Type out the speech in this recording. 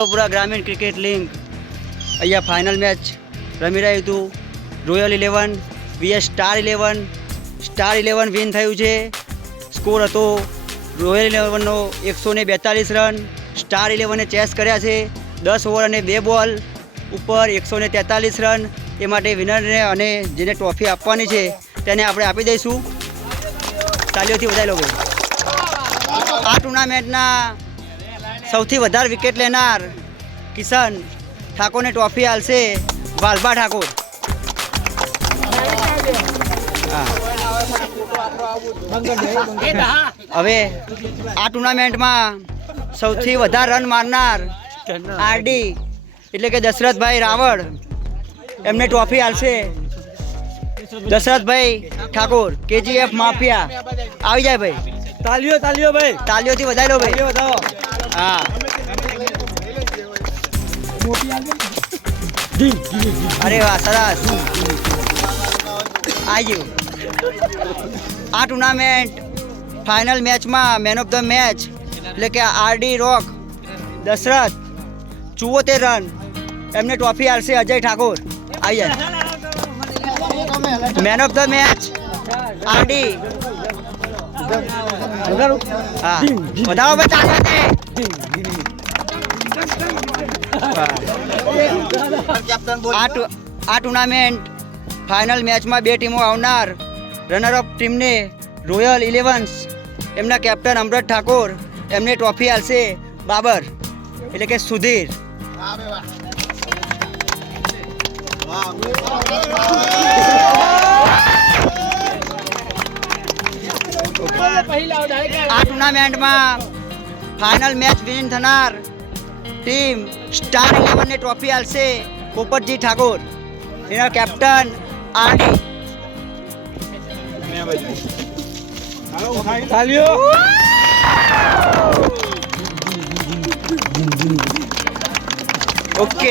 પૂરા ગ્રામીણ cricket league અહીંયા ફાઇનલ મેચ રમી રહ્યું હતું. રોયલ 11 vs સ્ટાર 11 વિન થયું છે. સ્કોર હતો રોયલ 11નો 142 રન, સ્ટાર 11એ ચેસ કર્યા છે 10 ઓવર અને 2 બોલ ઉપર 143 રન. એ માટે વિનરને અને જેને ટ્રોફી આપવાની છે તેને આપણે આપી દઈશું. તાલીઓથી વધાઈ લો ભાઈ. આ ટુર્નામેન્ટના સૌથી વધારે વિકેટ લેનાર કિશન ઠાકોરને ટ્રોફી આલશે વાલભા ઠાકોર. હવે આ ટુર્નામેન્ટમાં સૌથી વધારે રન મારનાર આરડી એટલે કે દશરથભાઈ રાવળ એમને ટ્રોફી આલશે. દશરથભાઈ ઠાકોર KGF માફિયા આવી જાય ભાઈ. તાલીઓ ભાઈ, તાલીઓથી વધાઈ લો ભાઈ. વધાવો. હા અરે વાહ સરસ આવી ગયું. આ ટુર્નામેન્ટ ફાઇનલ મેચમાં મેન ઓફ ધ મેચ એટલે કે આરડી રોક દશરથ 74 રન એમને ટ્રોફી આલશે અજય ઠાકોર. આવી જાય man of the match RD. હા વધારો ભાઈ. આ ટુર્નામેન્ટ ફાઇનલ મેચમાં 2 ટીમો આવનાર રનરઅપ ટીમને રોયલ 11 એમના કેપ્ટન અમૃત ઠાકોર એમને ટ્રોફી આલશે બાબર એટલે કે સુધીર. આ ટુર્નામેન્ટમાં ફાઇનલ મેચ વિન થનાર team star 11ને trophy આલશે Popatji Thakor એના કેપ્ટન આરડી. તાલીઓ. ઓકે